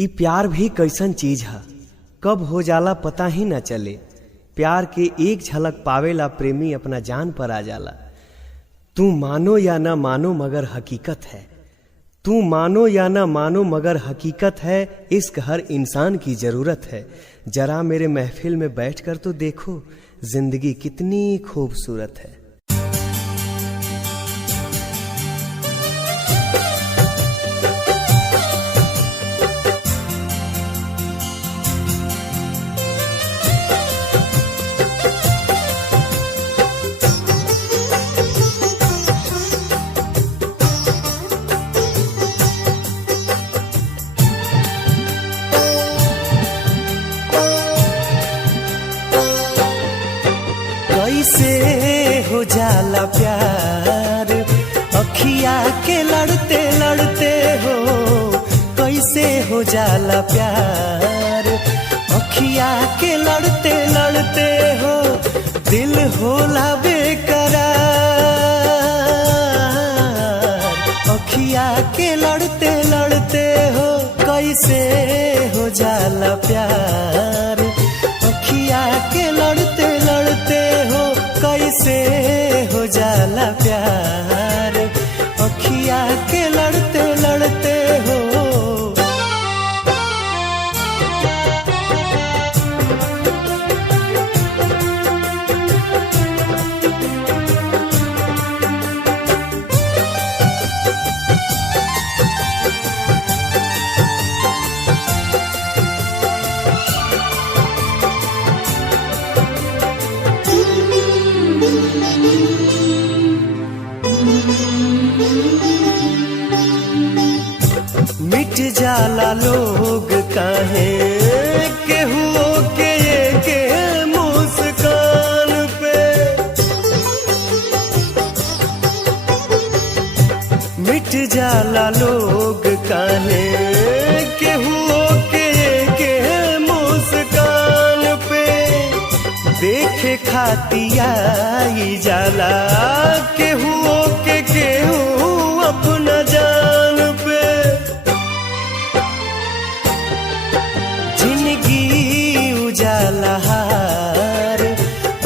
ई प्यार भी कैसन चीज है, कब हो जाला पता ही न चले। प्यार के एक झलक पावेला प्रेमी अपना जान पर आ जाला। तू मानो या ना मानो मगर हकीकत है, तू मानो या ना मानो मगर हकीकत है। इश्क हर इंसान की जरूरत है। जरा मेरे महफिल में बैठकर तो देखो, जिंदगी कितनी खूबसूरत है। कैसे हो जाला प्यार अखिया के लड़ते लड़ते हो, कैसे हो जाला प्यार अखिया के लड़ते लड़ते हो। दिल होला बेकरार अखिया के लड़ते लड़ते हो, कैसे हो जाला प्यार अखिया के लड़ते लड़ते हो। कैसे हो जाला प्यार अखिया के लड़ते लड़ते हो। मिट जाला लोग काहे केहू के के मुस्कान पे, मिट जाला लोग काहे केहू के मुस्कान पे। देखे खातिया जाला केहू के केहू अपना जान पे। उजाला हार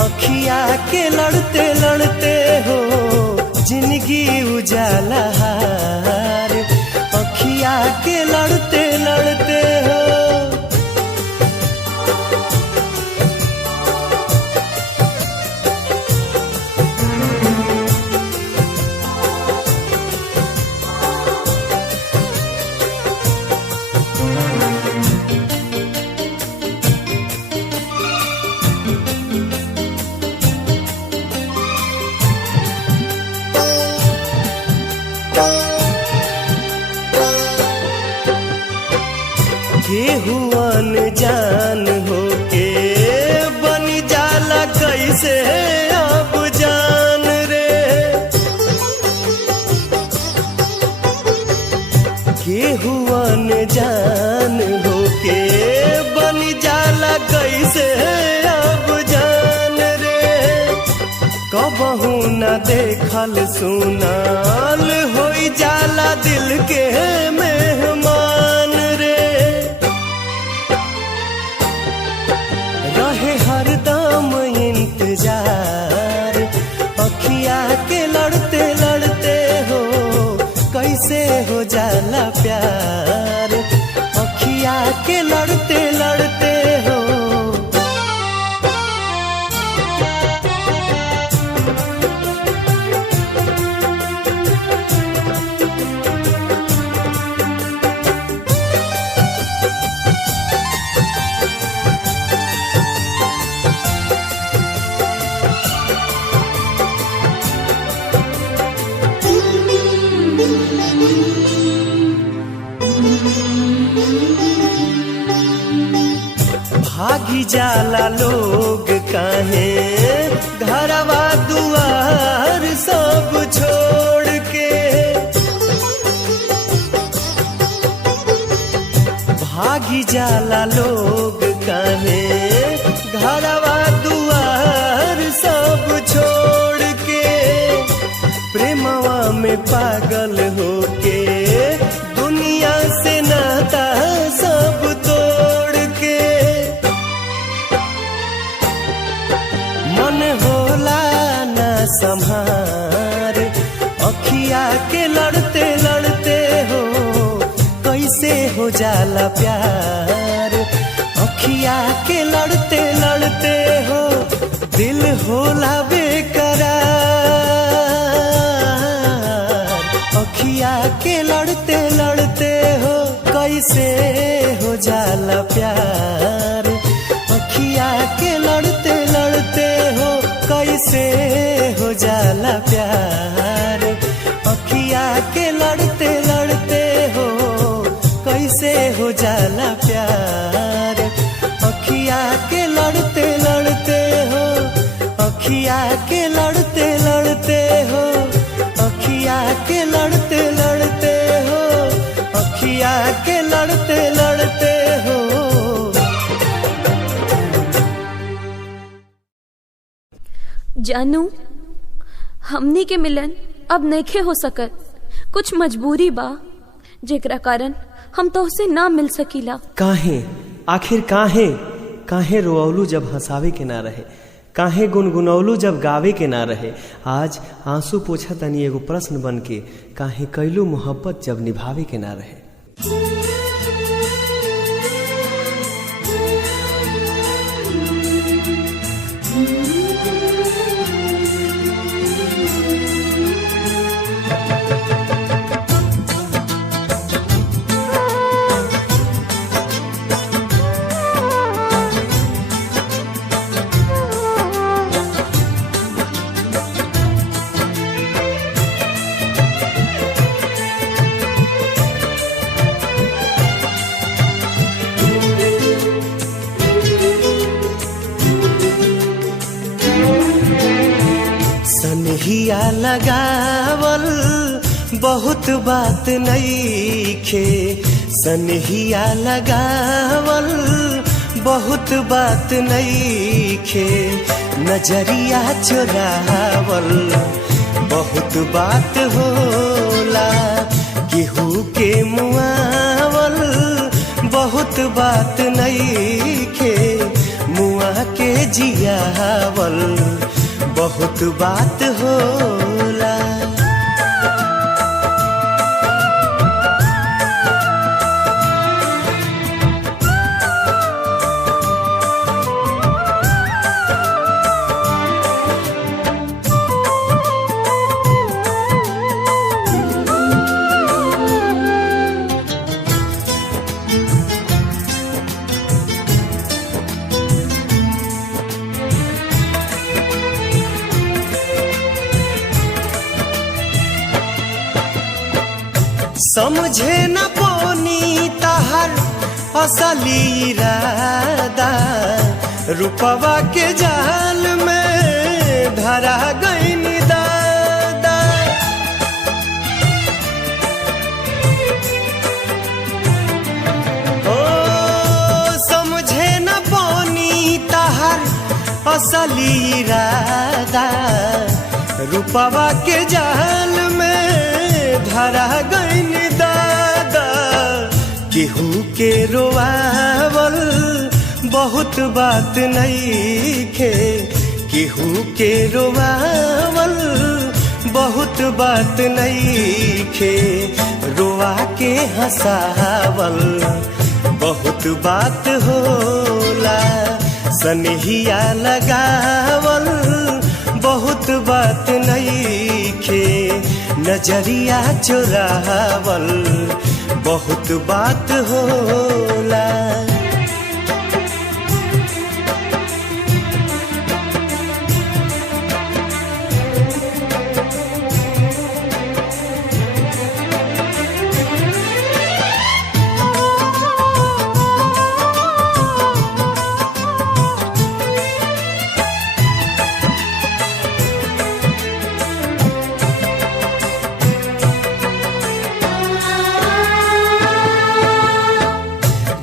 अखिया के लड़ते लड़ते हो, जिंदगी उजाला हार अखिया के लड़ते लड़ते हो। केहू अनजान होके बन जाला कैसे अब जान रे। केहू अनजान होके बन जाला कैसे अब जान रे। कबहू न देखल सुनाल होई जाला दिल के मेहमान रे। रहे हरदम इंतजार अखिया के लड़ते लड़ते हो, कैसे हो जाला प्यार अखिया के लड़ते लड़ते हो। भागी जाला लोग काहे घरवा दुआर सब छोड़ के। भागी जाला लोग काहे घरवा दुआर सब छोड़ के। प्रेमवा में पागल होके दुनिया से नाता सब कैसे हो जाला प्यार। अखिया के लड़ते लड़ते हो दिल होला बेकरार। अखिया के लड़ते लड़ते हो कैसे हो जाला प्यार। अखिया के लड़ते लड़ते हो कैसे हो जाला प्यार। अखिया के लड़ते लड़ते हो कैसे हो जाला प्यार। अखिया के लड़ते लड़ते हो, अखिया के लड़ते लड़ते हो, अखिया के लड़ते लड़ते हो, अखिया के लड़ते लड़ते हो। जानू हमनी के मिलन अब नइखे हो सकत। कुछ मजबूरी बा जेकरा कारण हम तोहसे ना मिल सकीला। काहे आखिर काहे काहे रोअलू जब हंसावे के ना रहे, काहे गुनगुनौलू जब गावे के ना रहे। आज आंसू पोछा तनी एगो प्रश्न बन के, काहे कैलू मोहब्बत जब निभावे के ना रहे। सनहिया लगावल बहुत बात नइखे। सनहिया लगावल बहुत बात नइखे। नजरिया चुरावल बहुत बात होला। केहू के मुआवल बहुत बात नइखे। मुआ के जियावल बहुत बात होला। समझे न पौनी तहर असली इरादा। रूपवा के जाल में धरा गईन दादा। ओ समझे न पौनी तहर असली इरादा। रूपवा के जाल में धरा गईन दादा। केहू के रोआवल बहुत बात नइखे। केहू के रोआवल बहुत बात नइखे। रोआ के हंसावल बहुत बात होला। सनहिया लगावल बहुत बात नइखे। नजरिया चुरावल बहुत बात होला।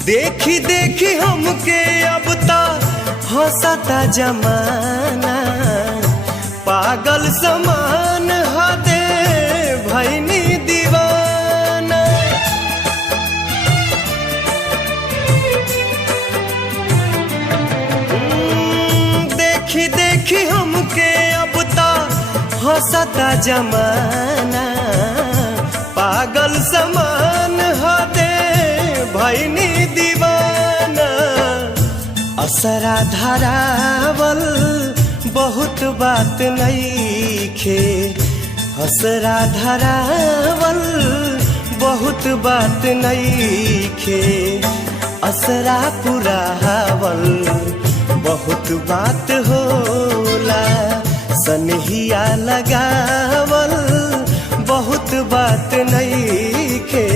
देखी देखी हमके अब ता हंसता जमाना। पागल समान हदे भैनी दीवाना। देखी देखी हमके अब ता हंसता जमाना। पागल समान हदे भैनी दीवाना। असरा धरावल बहुत बात नइखे, असरा धरावल बहुत बात नइखे, असरा पुरावल बहुत बात होला। सनहिया लगावल बहुत बात नइखे,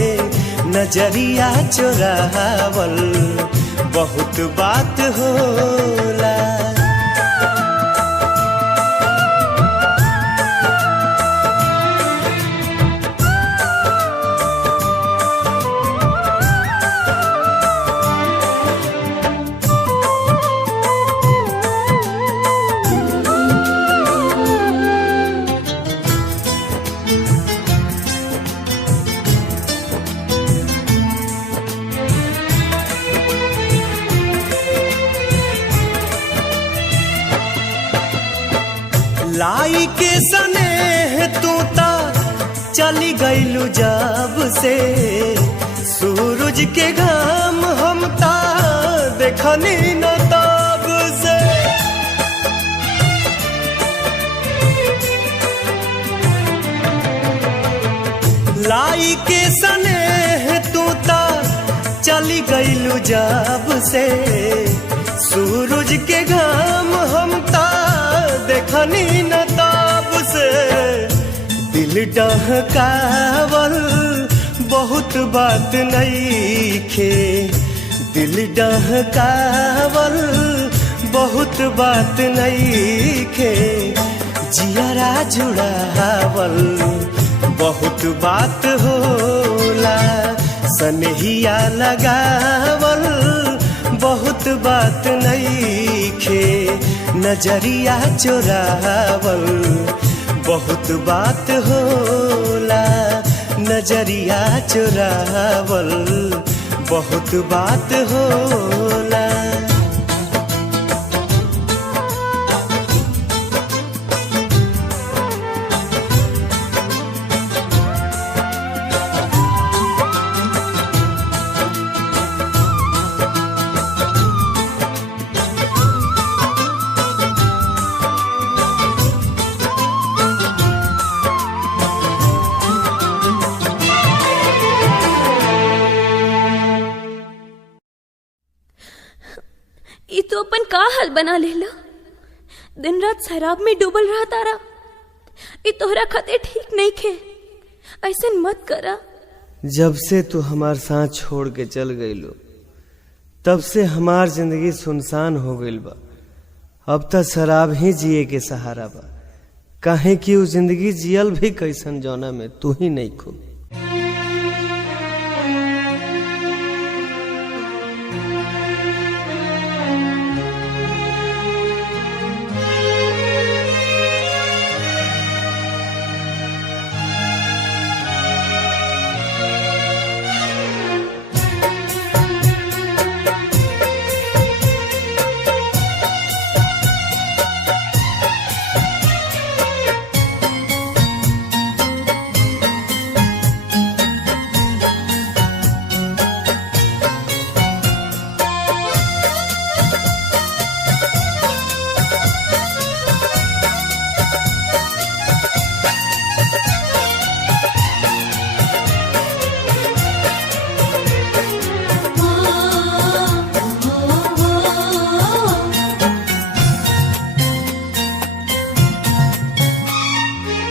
नजरिया चुरावल बहुत बात होला। लाई के सनेह तू ता चली गईलू जब से, सूरज के घाम हम ता देखनी न तब से। लाई के सनेह तू ता चली गईलू जब से, सूरज के घाम हम ता देखनी न ताब से। दिल डहकावल बहुत बात नइखे, दिल डहकावल बहुत बात नइखे, जियरा जुड़ावल बहुत बात होला। सनहिया लगावल बहुत बात नइखे, नजरिया चुरावल बहुत बात होला। नजरिया चुरावल बहुत बात होला। ये तो अपन का हाल बना लेला, दिन रात शराब में डूबल रहा तारा। ये तोहरा खातिर ठीक नहीं खे, ऐसे मत करा। जब से तू हमार साथ छोड़ के चल गईलो, तब से हमार जिंदगी सुनसान हो गईल बा। अब तक शराब ही जिए के सहारा बा, काहे कि वो जिंदगी जियल भी कैसन जौना में तू ही नहीं खो।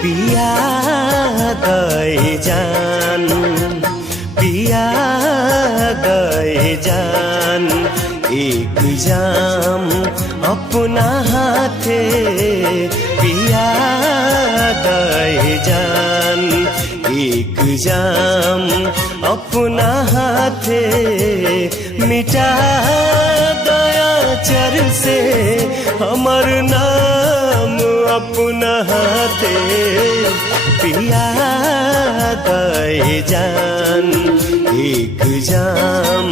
पिया गए जान, पिया गए जान, एक जाम अपना हाथे पिया गए जान, एक जाम अपना हाथे मिटा दया चर से हमर नाम अपना हाथे पिया गए जान, एक जाम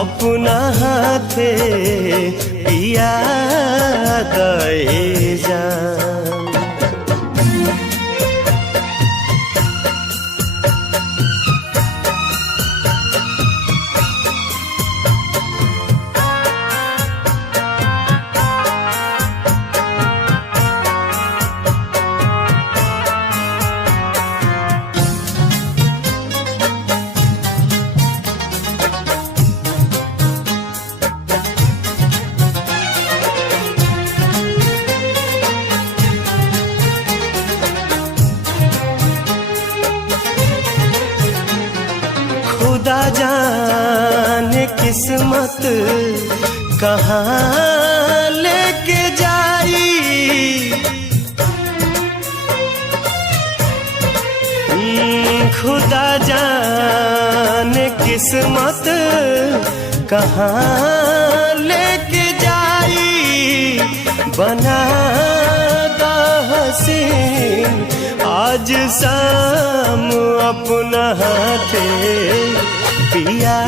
अपना हाथे पिया गए जान। किस्मत कहाँ लेके जाई। खुदा जाने किस्मत कहाँ लेके जाई। बना दा हसीन आज शाम अपना हाथे पिया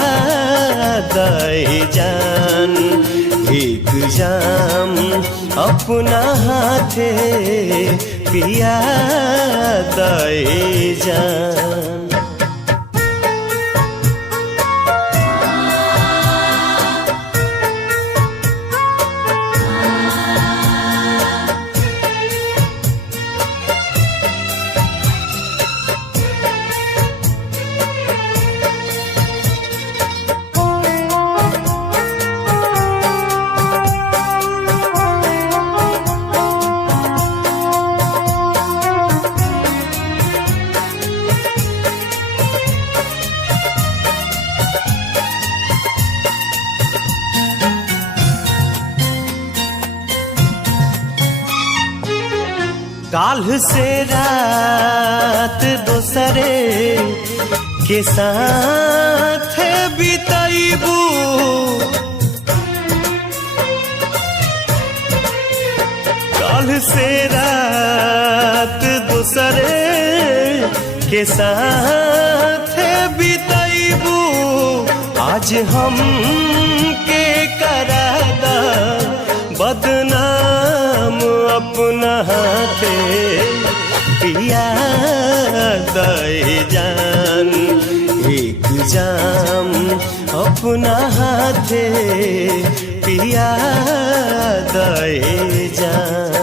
दे जान। एक जाम अपना हाथे पिया दे जान। काल्ह से रात दोसरे के साथ बिताइबू। काल्ह से रात दोसरे के साथ बिताइबू। आज हम के करादा बदनाम अपना हाथे पिया दे जान। एक जाम अपना हाथे पिया दे जान।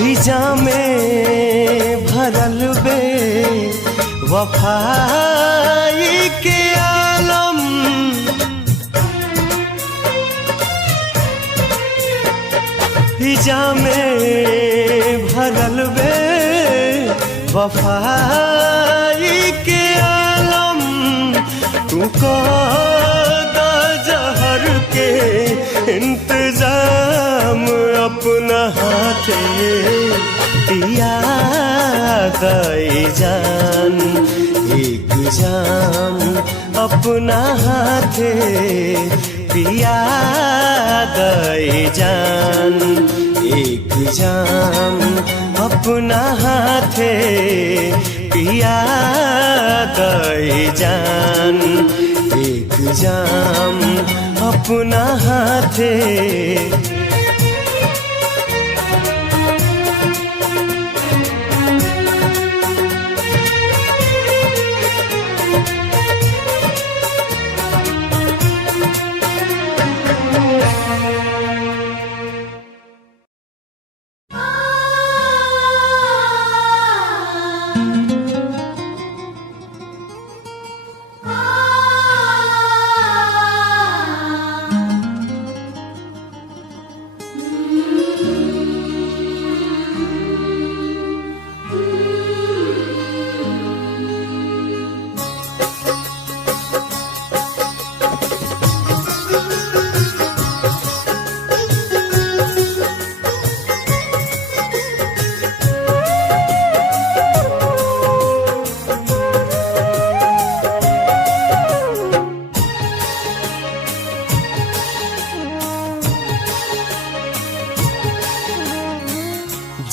हिजा में भरल बे वफाई के आलम। हिजा में भरल बे वफाई के आलम। तू को दा जहर के इंतजाम अपना हाथे पिया दे जान। एक जाम अपना हाथे पिया दे जान। एक जाम अपना हाथे पिया दे जान। एक जाम अपना हाथे।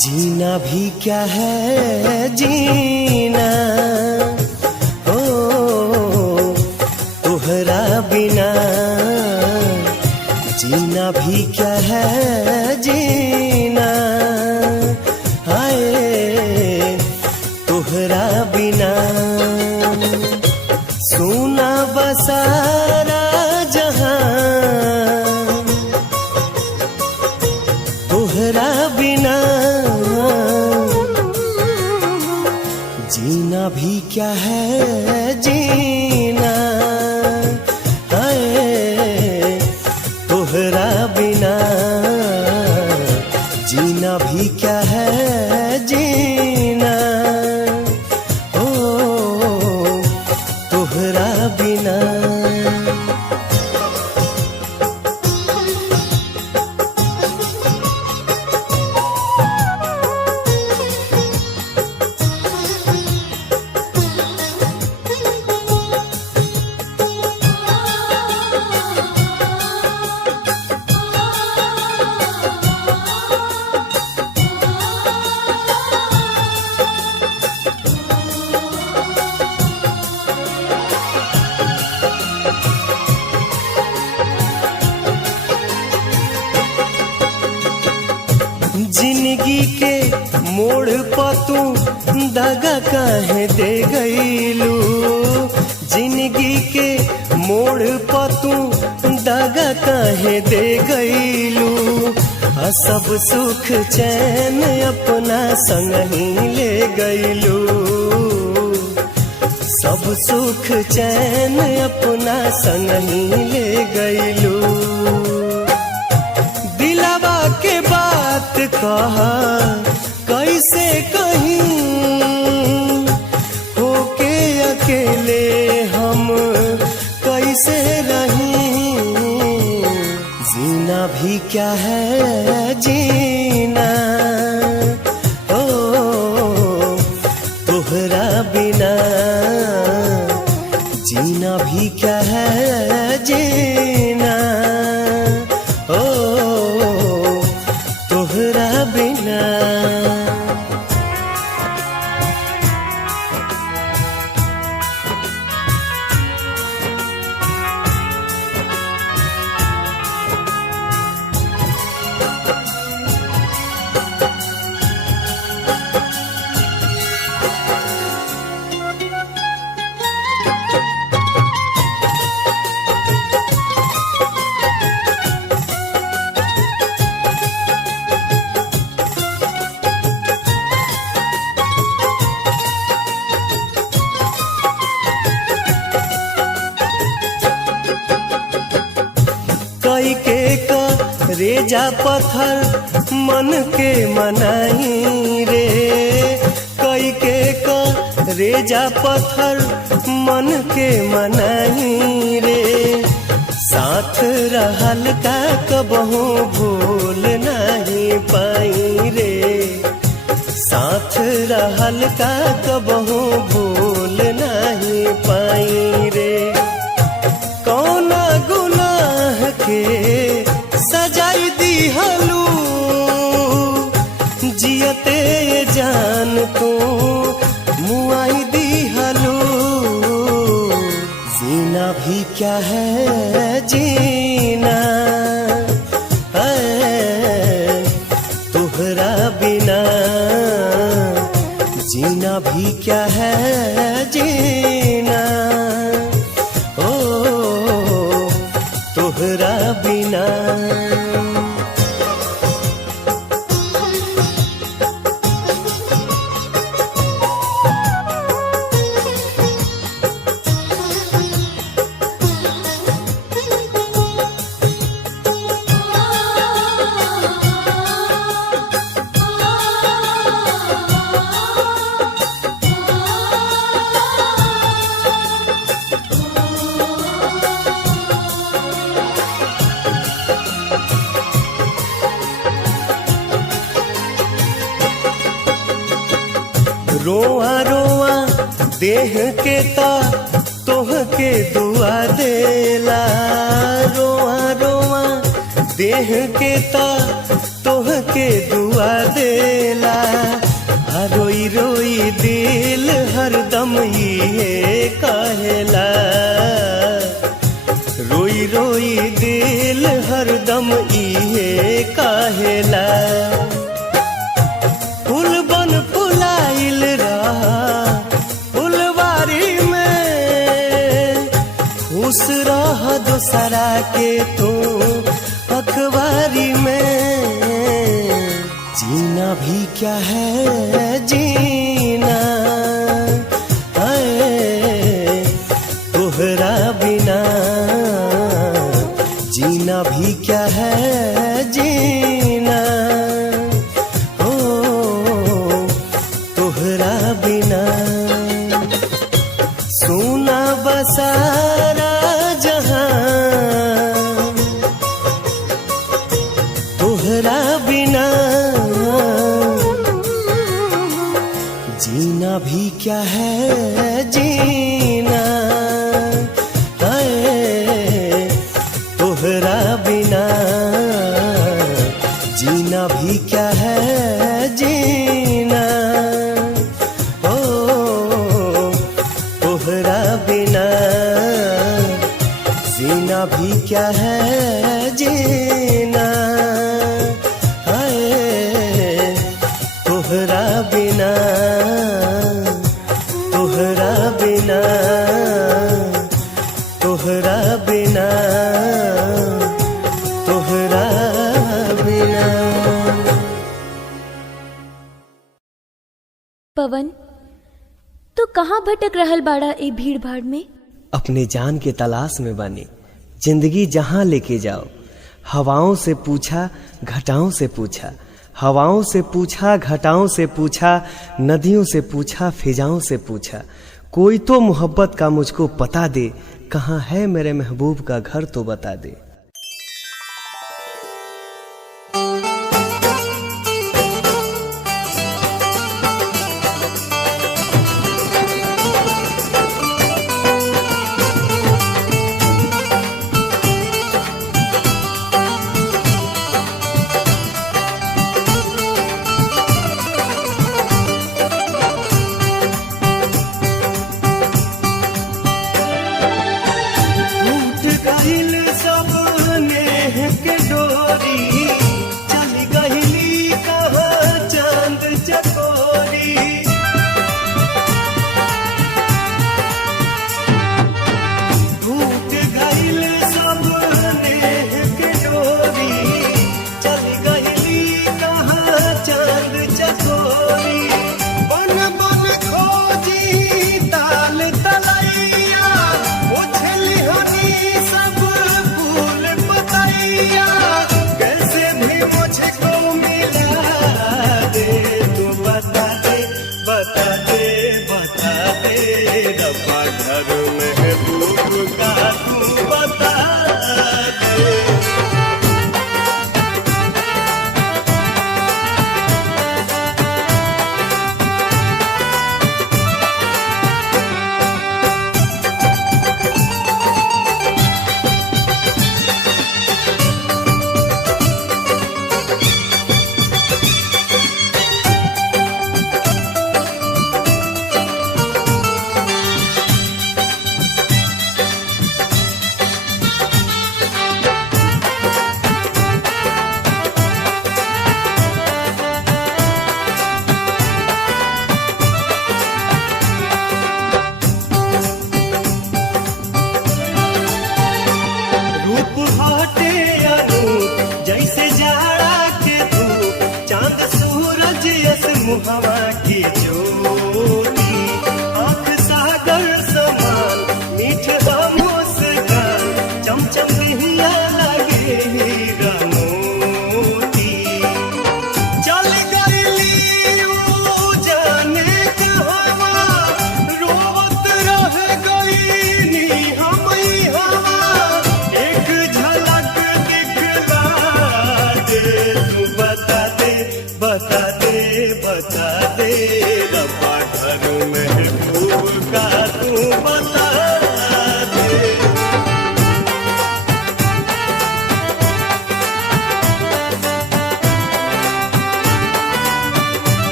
जीना भी क्या है जीना ओ तोहरा बिना। जीना भी क्या है जीना हाय तोहरा जीना भी क्या है जीना, हाय तोहरा बिना जीना भी क्या है जीना, ओ तोहरा बिना। जिंदगी के मोड़ पर तू दगा काहे दे गईलू, जिंदगी के मोड़ पर तू दगा काहे दे गईलू, सब सुख चैन अपना संग ही ले गईलू, सब सुख चैन अपना संग ही ले गईलू। दिलावा के बात कहा कैसे कहीं, होके अकेले हम कैसे रहीं, जीना भी क्या है जीना, ओ तोहरा बिना जीना भी क्या है जीना, ओ तोहरा बिना। कई के का रेजा पत्थर मन के मनाई रे, कई के का रेजा पत्थर मन के मनाई रे, साथ रहल का कबहू भूल नहीं पाई रे, साथ रहल का कबहू भूल नहीं पाई रे। कौना गुनाह के सजाई दिहलू, जियते जान को मुआई दिहलू, जीना भी क्या है जीना, ऐ तोहरा बिना जीना भी क्या है जीना, ओ तोहरा बिना। रोआ रोआ देह के ता तोह के दुआ देला, रोआ रोआ देह के ता तोह के दुआ देला, रोई रोई दिल हरदम ये कहेला, रोई रोई दिल हरदम ये कहेला। फूल बन फुलाइल रहा फुलवारी में, खुश रह दोसरा के तू अखबारी में, जीना भी क्या है जीना, तोहरा बिना सोना बसारा जहां, तोहरा बिना जीना भी क्या है जीना, हाय तोहरा बिना जीना भी क्या है जीना, ओ तोहरा बिना जीना भी क्या है जीना, हाय तोहरा बिना, तोहरा बिना, तोहरा बिना, तोहरा बिना। पवन, तू कहाँ भटक रहल बाड़ा ए भीड़ भाड़ में? अपने जान के तलाश में बानी, जिंदगी जहां लेके जाओ। हवाओं से पूछा, घटाओं से पूछा, हवाओं से पूछा, घटाओं से पूछा, नदियों से पूछा, फिजाओं से पूछा, कोई तो मोहब्बत का मुझको पता दे, कहाँ है मेरे महबूब का घर तो बता दे। टूट गइल सब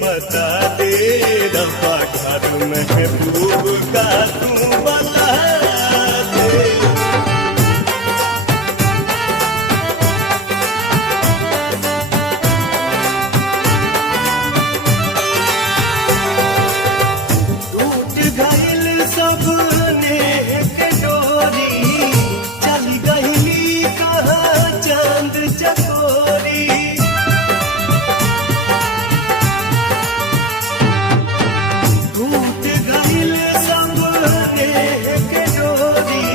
बता दे रब्बा घर महबूब का तू बता दे। टूट गइल सबने के डोरी, चल गइली कहाँ चांद चकोरी। टूट गइल सबने के डोरी,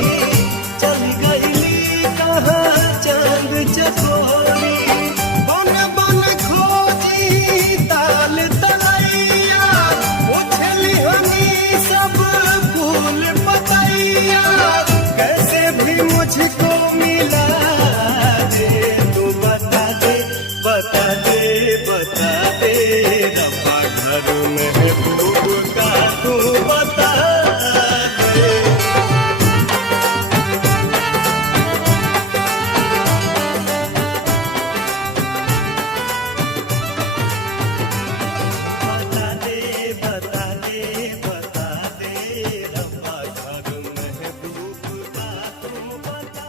चल गइली कहाँ चांद चकोरी। बन बन खोजी ताल तलैया, उछली हमी सब फूल पतैया। कैसे भी मुझको मिला दे, तू बता दे बता दे बता दे रब्बा घर महबूब का तू बता दे। बता दे बता दे बता दे रब्बा घर महबूब का तू बता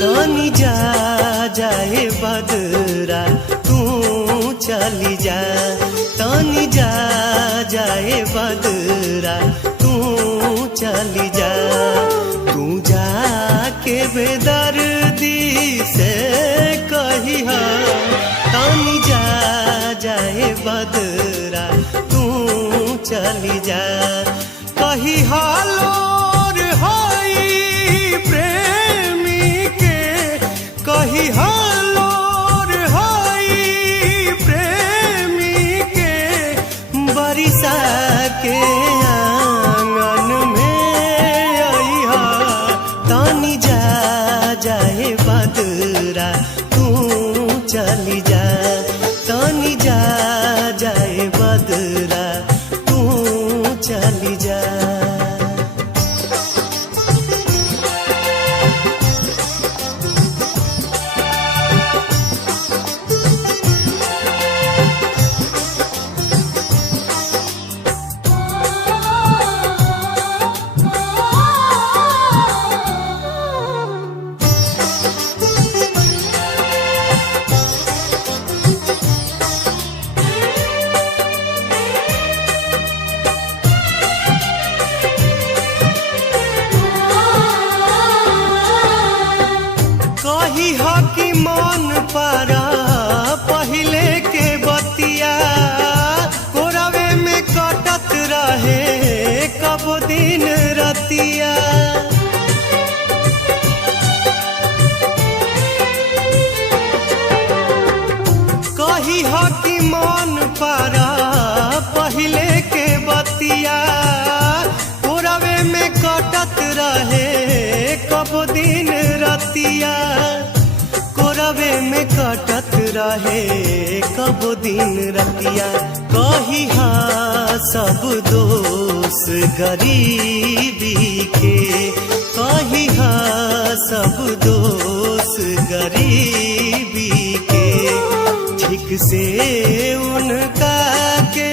तानी जा जाए बदरा तू चली जा। तानी जा जाए बदरा तू चली जा। तू जाके बेदर्दी से कही हा। तानी जा जाए बदरा तू चली जा। कही हालोर होई प्रेमी के, कही हालोर होई प्रेमी के। बरिसा के आंगन में आई हा। तानी जा जाए बदरा तू चली जा। तानी जा जाए बदरा तू चली जा। कही हा कि मन पारा पहिले के बतिया, कोरावे में कटत रहे कब दिन रतिया। कही हा कि मन पारा पहिले के बतिया, कोरावे में कटत रहे कब दिन रतिया। कोरावे में कटत रहे कब दिन रतिया। कही हा सब दोष गरीबी के, कही हा सब दोष गरीबी के। ठीक से उनका के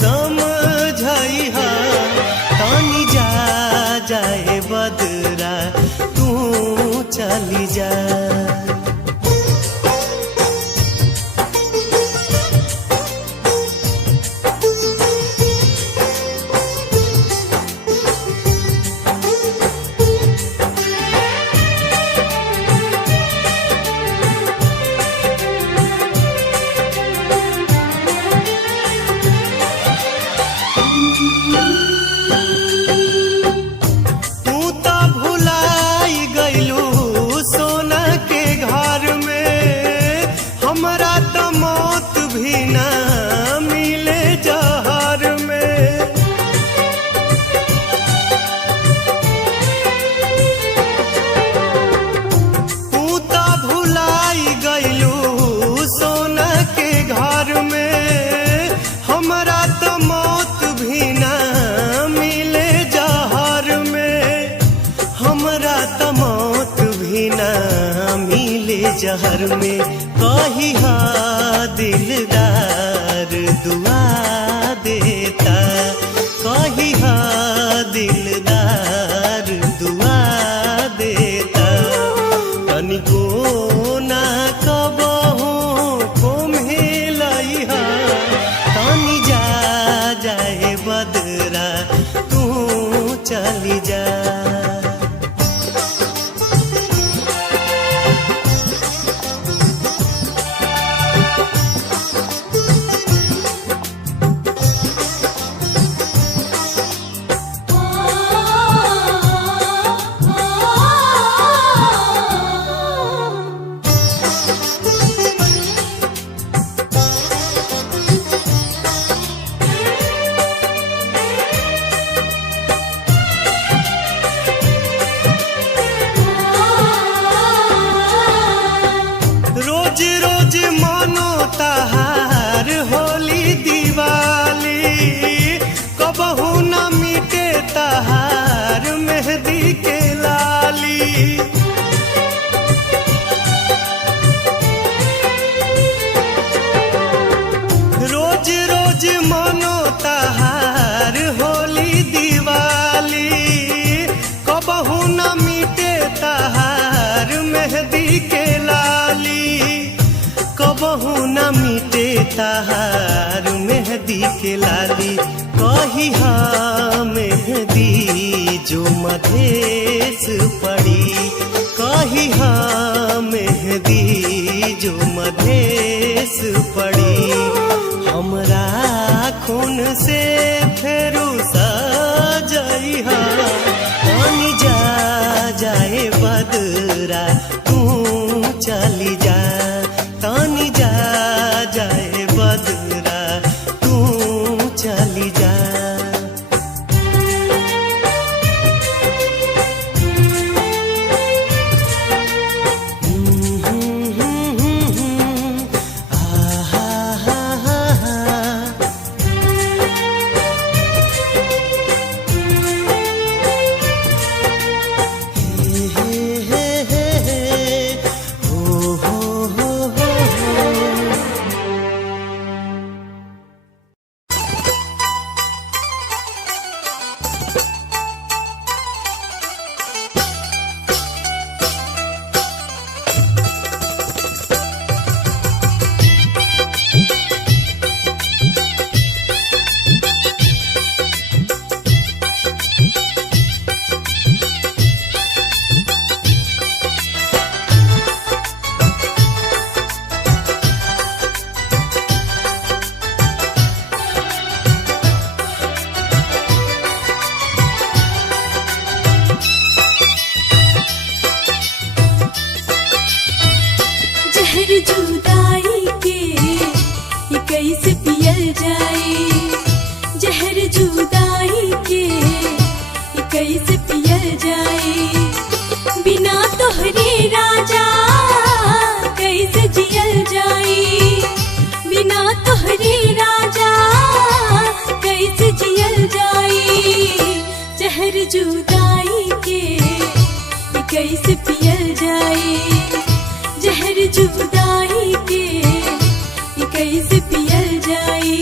समझाई हा। तानी जा जाए बदरा तू चली जा। शहर में कही हा दिलदार दुआ देता, कही हा दिलदार दुआ देता। तनिको ना कबहू कोम्हेलई हा, तनि जा जाए बदरा तू चली जा। रोज रोज मानो तहार होली दिवाली, कबहू न मिटे तहार मेहंदी के लाली। रोज रोज मानो तहार होली दिवाली, कबहू न मिटे तहार मेहंदी के लाली, कबहू न मिटे तहार मेहंदी के लाली। कही हा मेहंदी जो मधेश पड़ी, कही हा मेहंदी जो मधेश पड़ी। हमरा खून से फेरू सजई हा, तनि जा जाए बदरा तू चली जा, तनि जा जाए बदरा तू चली जा। जुदाई के ये कैसे पियल जाए, जहर जुदाई के ये कैसे पियल जाए। बिना तोहरे राजा कैसे जियल जाए, बिना तोहरे राजा कैसे जियल जाए। जहर जुदाई के ये कैसे पियल जाए, जहर जुदाई के ये कैसे पियल जाए।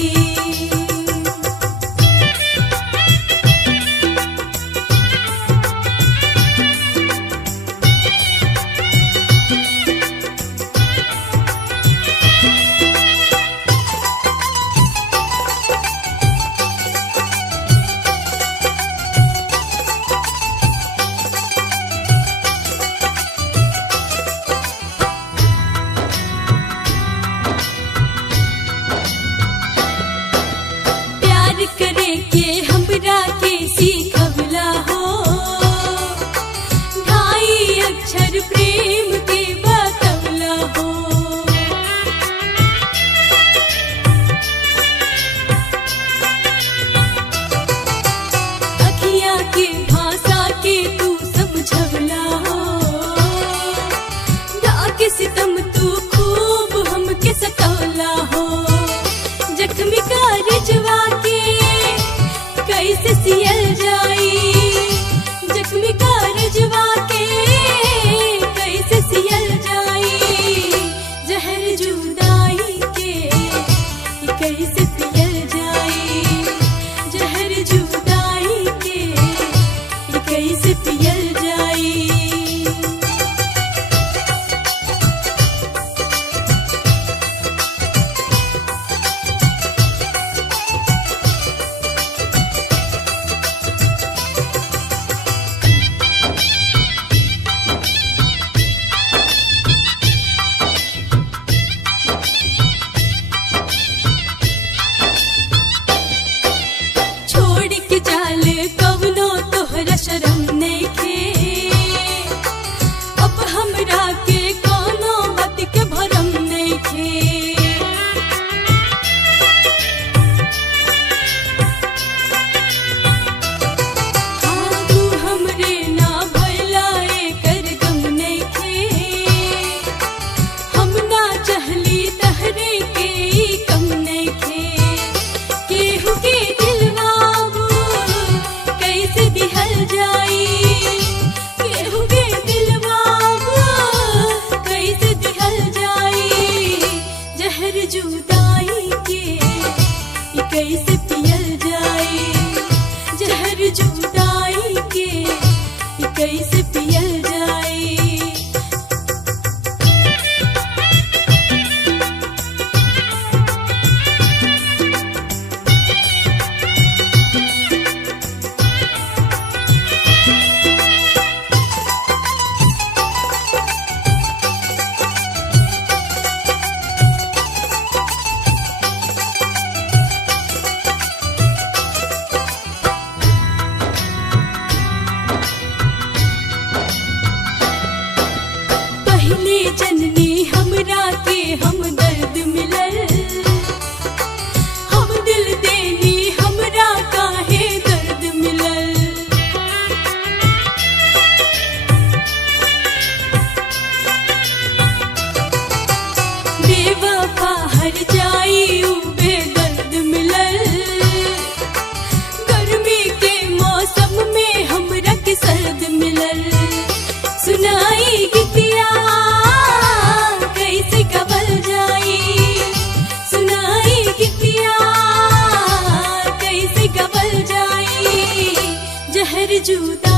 करे के हमरा के सीखवला हो, ढाई अक्षर प्रेम के बतवला हो। अखियाँ के भाषा के तू समझवला हो, डाके सितम तू खूब हमके सतवला हो। जख्मी का रिजवा के कैसे सियल जाई, जख्मी का रिजवा के कैसे सियल जाई। कैसे पियल जाई जहर जुदाई के ये कैसे पियल जाई। छोड़ के जाल कवनो तोहरा शरम नइखे अब हमरा के कोनो बात के भरम नइखे। हाँ तू हमरे ना भइला एकर गम नइखे हम ना चाहली तहरे के ई कम नइखे। केहू के दिलवाबू कैसे दिहल जाई केहू के दिलवाबू कैसे दिहल जाई जहर जुदाई के ये कैसे पियल जाई जहर जुदाई के ये कैसे पियल जाई। पहले जननी हमरा के हम दर्द मिलल हम दिल देनी हमरा काहे दर्द मिलल। बेवफा हर जाई उ बेदर्द मिलल गर्मी के मौसम में हमरा के सर्द मिलल। सुनाई गीतिया कैसे गवल जाई सुनाई गीतिया कैसे गवल जाई जहर जुदा